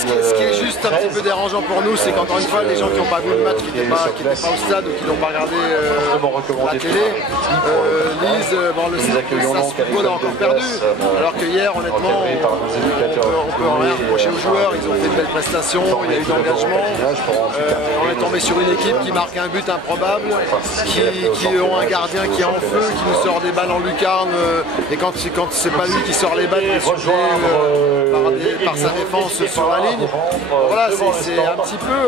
Ce qui est juste un petit peu dérangeant pour nous, c'est qu'encore une fois, les gens qui n'ont pas vu le match, qui n'étaient pas au stade ou qui n'ont pas regardé la télé, lisent le football a encore perdu. Alors que hier, honnêtement, on peut rien reprocher aux joueurs. Ils ont fait de belles prestations, il y a eu d'engagement. On est tombé sur une équipe qui marque un but improbable, qui ont un gardien qui est en feu, qui nous sort des balles en lucarne. Et quand c'est pas lui qui sort les balles, il est suppléé par sa défense sur la ligne. Voilà, c'est un petit peu,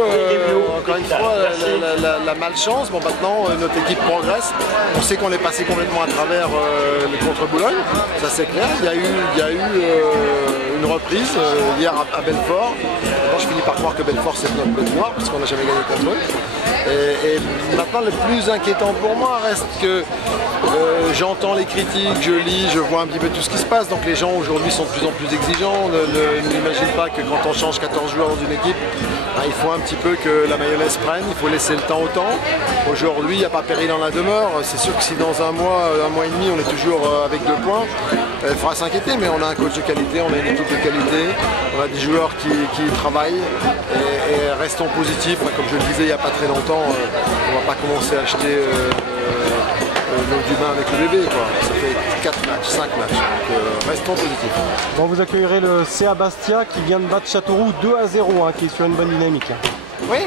encore une fois, la malchance. Bon, maintenant, notre équipe progresse. On sait qu'on est passé complètement à travers contre Boulogne, ça c'est clair. Il y a eu une reprise hier à Belfort. Moi, je finis par croire que Belfort c'est notre bête noire, parce qu'on n'a jamais gagné contre eux. Et maintenant, le plus inquiétant pour moi reste que j'entends les critiques, je lis, je vois un petit peu tout ce qui se passe. Donc les gens aujourd'hui sont de plus en plus exigeants. N'imagine pas que quand on change 14 joueurs dans une équipe, il faut un petit peu que la mayonnaise prenne, il faut laisser le temps au temps. Aujourd'hui, il n'y a pas péril en la demeure. C'est sûr que si dans un mois et demi, on est toujours avec 2 points, il faudra s'inquiéter, mais on a un coach de qualité, on a une équipe de qualité, on a des joueurs qui travaillent et restons positifs. Comme je le disais il n'y a pas très longtemps, on ne va pas commencer à acheter l'eau du bain avec le bébé, quoi. Ça fait 4 matchs, 5 matchs, donc restons positifs. Bon, vous accueillerez le CA Bastia qui vient de battre Châteauroux 2-0, qui est sur une bonne dynamique. Oui,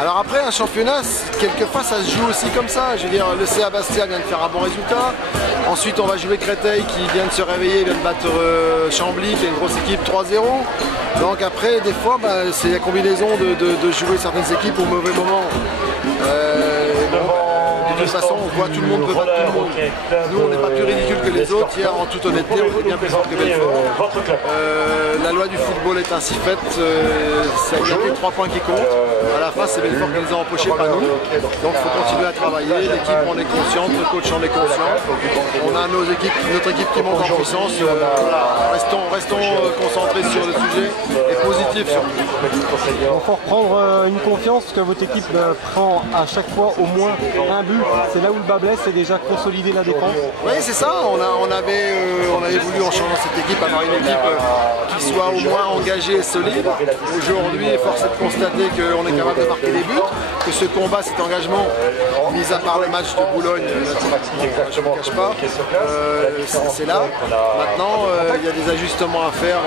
alors après un championnat, quelquefois ça se joue aussi comme ça. Je veux dire, le CA Bastia vient de faire un bon résultat. Ensuite on va jouer Créteil qui vient de se réveiller, vient de battre Chambly qui est une grosse équipe 3-0. Donc après des fois c'est la combinaison de jouer certaines équipes au mauvais moment. De toute façon, on voit tout le monde peut battre tout le monde. Nous, on n'est pas plus ridicule que les autres. Hier, en toute honnêteté, on était bien plus fort que Belfort. La loi du football est ainsi faite. C'est les 3 points qui comptent. À la fin, c'est Belfort qui les a empochés, pas nous. Donc, il faut continuer à travailler. L'équipe en est consciente, le coach en est conscient. On a notre équipe qui monte en puissance. Restons concentrés sur le sujet et positifs surtout. Il faut reprendre une confiance que votre équipe prend à chaque fois au moins un but. C'est là où le bas blesse, c'est déjà consolider la défense. Oui, c'est ça. On avait voulu en changeant cette équipe avoir une équipe qui soit au moins engagée et solide. Aujourd'hui, force est de constater qu'on est capable de marquer des buts, que ce combat, cet engagement, mis à part le match de Boulogne, je ne me cache pas, c'est là. Maintenant, il y a des ajustements à faire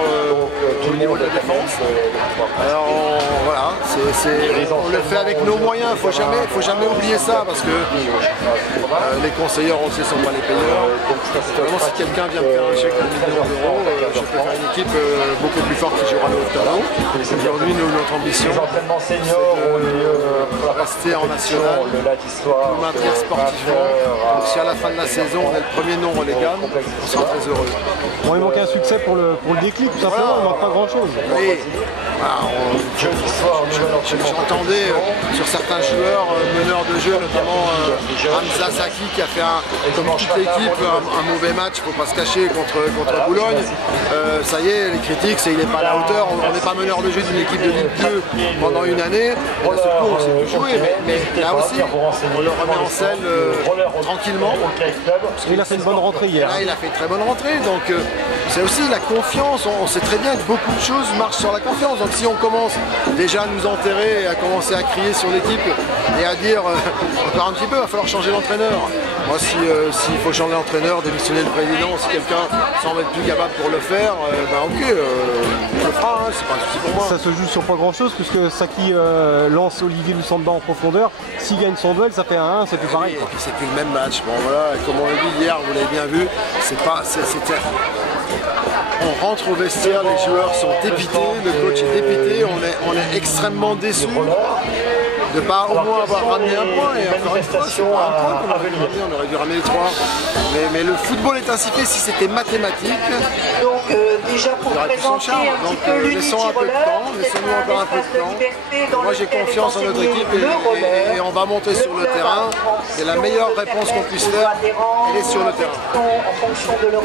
au niveau de la défense. Alors voilà, on le fait avec nos moyens. Il ne faut jamais oublier ça, parce que les conseillers, on sait, ne sont pas les payeurs. Vraiment, si quelqu'un vient me faire un chèque de 1 million d'euros, je peux faire une équipe beaucoup plus forte qui jouera le haut tableau. Aujourd'hui, notre ambition, c'est de rester en national, nous maintenir sportivement. Donc si à la fin de la saison, on est le premier non relégable, on sera très heureux. Bon, il manque un succès pour le déclic, tout simplement, il ne manque pas grand-chose. Oui. J'entendais sur certains joueurs, meneurs de jeu, notamment Hamza Saki qui a fait, comme toute l'équipe, un mauvais match, il ne faut pas se cacher, contre Boulogne. Ça y est, les critiques, c'est qu'il n'est pas à la hauteur. On n'est pas meneur de jeu d'une équipe de Ligue 2 pendant une année. Et d'un seul coup, on sait plus jouer, mais là aussi, on le remet en selle tranquillement. Il a fait une bonne rentrée hier. Là, il a fait une très bonne rentrée, donc c'est aussi la confiance. On sait très bien que beaucoup de choses marchent sur la confiance. Donc si on commence déjà à nous enterrer et à commencer à crier sur l'équipe et à dire encore un petit peu, il va falloir changer l'entraîneur. Moi, s'il faut changer l'entraîneur, démissionner le président, si quelqu'un semble être plus capable pour le faire, ok, on le fera, c'est pas un souci pour moi. Ça se joue sur pas grand chose, puisque Saki lance Olivier Lussamba en profondeur. S'il gagne son duel, ça fait 1-1, c'est plus pareil. Et puis c'est plus le même match. Bon voilà, comme on l'a dit hier, vous l'avez bien vu, on rentre au vestiaire, les joueurs sont dépités, le coach est dépité, on est extrêmement déçus de ne pas au moins avoir ramené un point. Et encore une fois, c'est pas un point qu'on aurait dû ramener, on aurait dû ramener les 3. Mais le football est ainsi fait, si c'était mathématique, donc déjà pour présenter un petit peu laissons un peu de temps, laissons-nous encore un peu de temps. Moi j'ai confiance en notre équipe et on va monter sur le terrain. C'est la meilleure réponse qu'on puisse faire, elle est sur le terrain. En fonction de leur